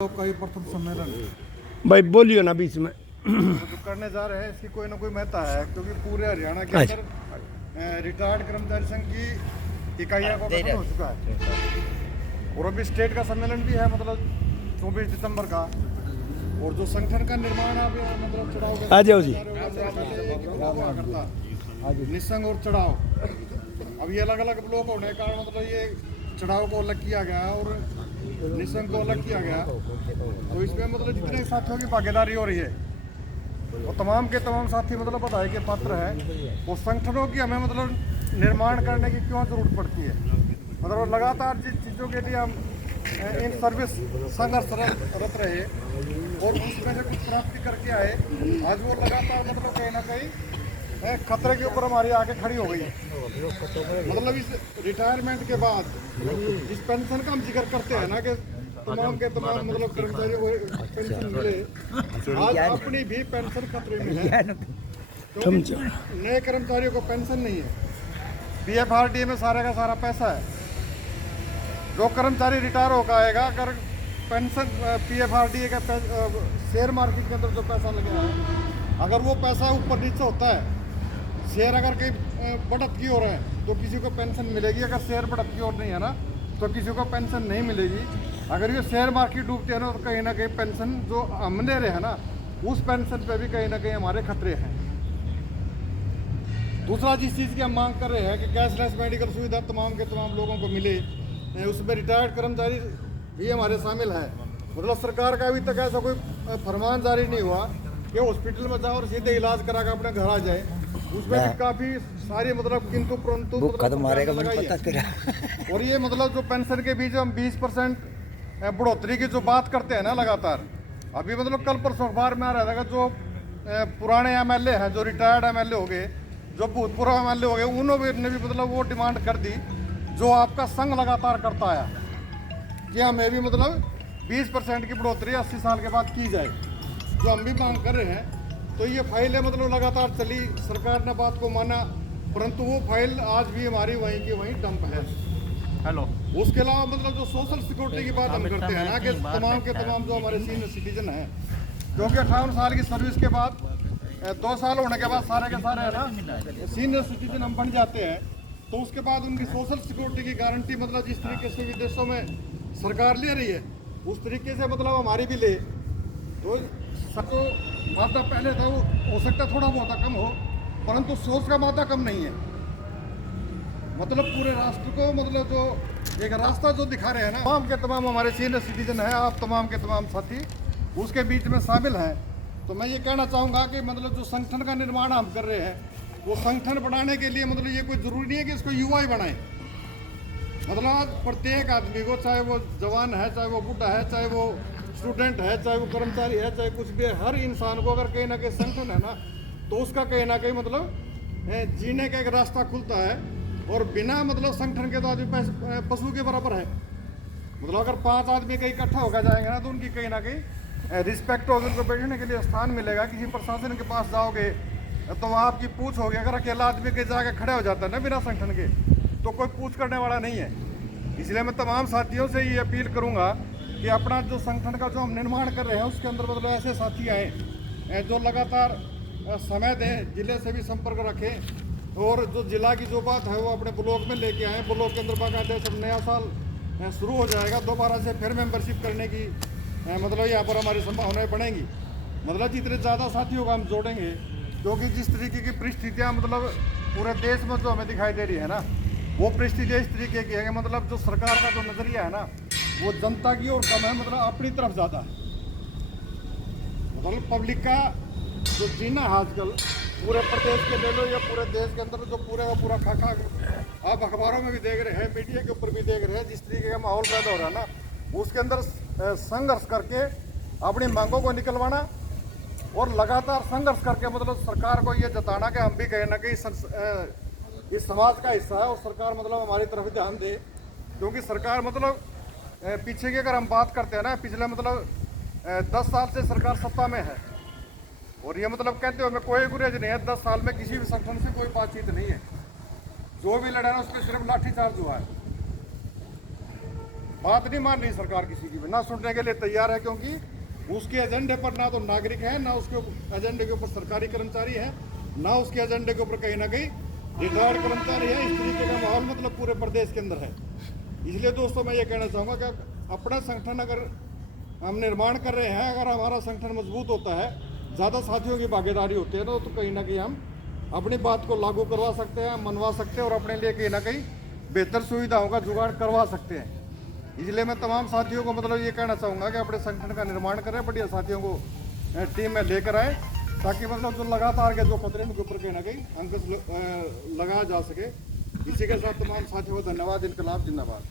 का ये प्रथम सम्मेलन भाई बोलियो ना बीच में। जो करने जा रहे हैं इसकी कोई ना कोई महत्ता है, क्योंकि पूरे हरियाणा के अंदर रिटायर्ड कर्मचारी संघ की इकाइयों का गठन हो चुका है और अभी स्टेट का सम्मेलन भी है, मतलब 24 दिसंबर का। और जो संगठन का निर्माण अब मतलब चढ़ाव आ जाओ जी। निसंग और चढ़ाव, अब ये अलग अलग ब्लॉक होने के कारण मतलब ये चढ़ाव को अलग किया गया और निसंग को अलग किया गया। तो इसमें मतलब जितने साथियों की भागीदारी हो रही है वो तमाम के तमाम साथी मतलब बधाई के पात्र है। वो संगठनों की हमें मतलब निर्माण करने की क्यों जरूरत पड़ती है, मतलब लगातार जिस चीज़ों के लिए हम इन सर्विस संघर्षरत रहे और उसमें से कुछ प्राप्ति करके आए, आज वो लगातार मतलब कहीं ना कहीं खतरे के ऊपर हमारी आके खड़ी हो गई है। मतलब इस रिटायरमेंट के बाद जिस पेंशन का हम जिक्र करते हैं ना कि तमाम के तमाम मतलब कर्मचारियों को पेंशन मिले, आज अपनी भी पेंशन खतरे में है क्योंकि नए कर्मचारियों को पेंशन नहीं है। पीएफआरडीए में सारे का सारा पैसा है। जो कर्मचारी रिटायर होकर आएगा, अगर पेंशन पीएफआरडीए का शेयर मार्केट के अंदर जो पैसा लगा है, अगर वो पैसा ऊपर नीचे होता है, शेयर अगर कहीं बढ़त की ओर है तो किसी को पेंशन मिलेगी, अगर शेयर बढ़त की ओर नहीं है ना तो किसी को पेंशन नहीं मिलेगी। अगर ये शेयर मार्केट डूबते हैं ना तो कहीं ना कहीं पेंशन जो हम ले रहे हैं ना उस पेंशन पे भी कहीं ना कहीं हमारे खतरे हैं। दूसरा जिस चीज़ की हम मांग कर रहे हैं कि कैशलेस मेडिकल सुविधा तमाम के तमाम लोगों को मिले, उसमें रिटायर्ड कर्मचारी भी हमारे शामिल है। मतलब सरकार का अभी तक ऐसा कोई फरमान जारी नहीं हुआ कि हॉस्पिटल में जाओ और सीधे इलाज करा कर अपने घर आ जाए। उसमें भी काफ़ी सारी मतलब किंतु परंतु और ये मतलब जो पेंशन के बीच हम 20% बढ़ोतरी की जो बात करते हैं ना लगातार, अभी मतलब कल परसों अखबार में आ रहा था कि जो पुराने एमएलए हैं, जो रिटायर्ड एमएलए हो गए, जो भूतपूर्व एमएलए हो गए, उन्होंने भी मतलब वो डिमांड कर दी जो आपका संघ लगातार करता आया कि हमें भी मतलब 20% की बढ़ोतरी 80 साल के बाद की जाए, जो हम भी मांग कर रहे हैं। तो ये फाइल है मतलब लगातार चली, सरकार ने बात को माना, परंतु वो फाइल आज भी हमारी वहीं की वहीं डंप है। हेलो, उसके अलावा मतलब जो सोशल सिक्योरिटी की बात हम करते हैं ना कि तमाम के तमाम जो हमारे सीनियर सिटीजन हैं, जो कि 58 साल की सर्विस के बाद 2 साल होने के बाद सारे के सारे है ना सीनियर सिटीजन हम बन जाते हैं, तो उसके बाद उनकी सोशल सिक्योरिटी की गारंटी मतलब जिस तरीके से विदेशों में सरकार ले रही है उस तरीके से मतलब हमारी भी ले। तो सबको मादा पहले था, वो हो सकता है थोड़ा बहुत कम हो, परंतु सोच का मादा कम नहीं है। मतलब पूरे राष्ट्र को मतलब जो एक रास्ता जो दिखा रहे हैं ना, तमाम के तमाम हमारे सीनियर सिटीजन हैं, आप तमाम के तमाम साथी उसके बीच में शामिल हैं। तो मैं ये कहना चाहूँगा कि मतलब जो संगठन का निर्माण हम कर रहे हैं वो संगठन बनाने के लिए मतलब ये कोई ज़रूरी नहीं है कि इसको युवा ही बनाए। मतलब प्रत्येक आदमी को, चाहे वो जवान है, चाहे वो बूढ़ा है, चाहे वो स्टूडेंट है, चाहे वो कर्मचारी है, चाहे कुछ भी है, हर इंसान को अगर कहीं ना कहीं संगठन है ना तो उसका कहीं ना कहीं मतलब जीने का एक रास्ता खुलता है। और बिना मतलब संगठन के तो आदमी पशु के बराबर है। मतलब अगर 5 आदमी कहीं इकट्ठा होकर जाएंगे ना तो उनकी कहीं ना कहीं रिस्पेक्ट होगी, उनको बैठने के लिए स्थान मिलेगा। किसी प्रशासन के पास जाओगे तो वहाँ आपकी पूछ होगी। अगर अकेला आदमी कहीं जाकर खड़े हो जाता है ना बिना संगठन के तो कोई पूछ करने वाला नहीं है। इसलिए मैं तमाम साथियों से ये अपील करूँगा कि अपना जो संगठन का जो हम निर्माण कर रहे हैं उसके अंदर मतलब ऐसे साथी आए जो लगातार समय दें, जिले से भी संपर्क रखें और जो जिला की जो बात है वो अपने ब्लॉक में लेके आएँ। ब्लॉक के अंदर बाकायदे सब नया साल शुरू हो जाएगा, दोबारा से फिर मेंबरशिप करने की मतलब यहाँ पर हमारी संभावनाएं बढ़ेंगी। मतलब जितने ज़्यादा साथियों को हम जोड़ेंगे, क्योंकि जिस तरीके की परिस्थितियाँ मतलब पूरे देश में जो हमें दिखाई दे रही है ना वो परिस्थितियाँ इस तरीके की है कि मतलब जो सरकार का जो नज़रिया है ना वो जनता की ओर कम है, मतलब अपनी तरफ ज़्यादा है। मतलब पब्लिक का जो जीना है आजकल पूरे प्रदेश के ले लो या पूरे देश के अंदर जो पूरे का पूरा खाका आप अखबारों में भी देख रहे हैं, मीडिया के ऊपर भी देख रहे हैं, जिस तरीके का माहौल पैदा हो रहा है ना उसके अंदर संघर्ष करके अपनी मांगों को निकलवाना और लगातार संघर्ष करके मतलब सरकार को ये जताना कि हम भी कहीं ना कहीं इस समाज का हिस्सा है और सरकार मतलब हमारी तरफ ध्यान दे। क्योंकि सरकार मतलब पीछे की अगर हम बात करते हैं ना, पिछले मतलब 10 साल से सरकार सत्ता में है और ये मतलब कहते हो मैं कोई गुरेज नहीं है, 10 साल में किसी भी संगठन से कोई बातचीत नहीं है। जो भी लड़ा है उस पर सिर्फ लाठीचार्ज हुआ है। बात नहीं मान रही सरकार किसी की भी, ना सुनने के लिए तैयार है, क्योंकि उसके एजेंडे पर ना तो नागरिक है, ना उसके एजेंडे के ऊपर सरकारी कर्मचारी है, ना उसके एजेंडे के ऊपर कहीं ना कहीं रिटायर्ड कर्मचारी है। इस तरीके का माहौल मतलब पूरे प्रदेश के अंदर है। इसलिए दोस्तों मैं ये कहना चाहूँगा कि अपना संगठन अगर हम निर्माण कर रहे हैं, अगर हमारा संगठन मजबूत होता है, ज़्यादा साथियों की भागीदारी होती है तो कहीं ना कहीं हम अपनी बात को लागू करवा सकते हैं, मनवा सकते हैं और अपने लिए कहीं ना कहीं बेहतर सुविधाओं का जुगाड़ करवा सकते हैं। इसलिए मैं तमाम साथियों को मतलब ये कहना चाहूँगा कि अपने संगठन का निर्माण करें, बढ़िया साथियों को टीम में लेकर आए, ताकि मतलब जो लगातार के जो खतरे उनके ऊपर कहीं ना कहीं अंकुश लगाया जा सके। इसी के साथ तमाम साथियों को धन्यवाद। इनकलाब जिंदाबाद।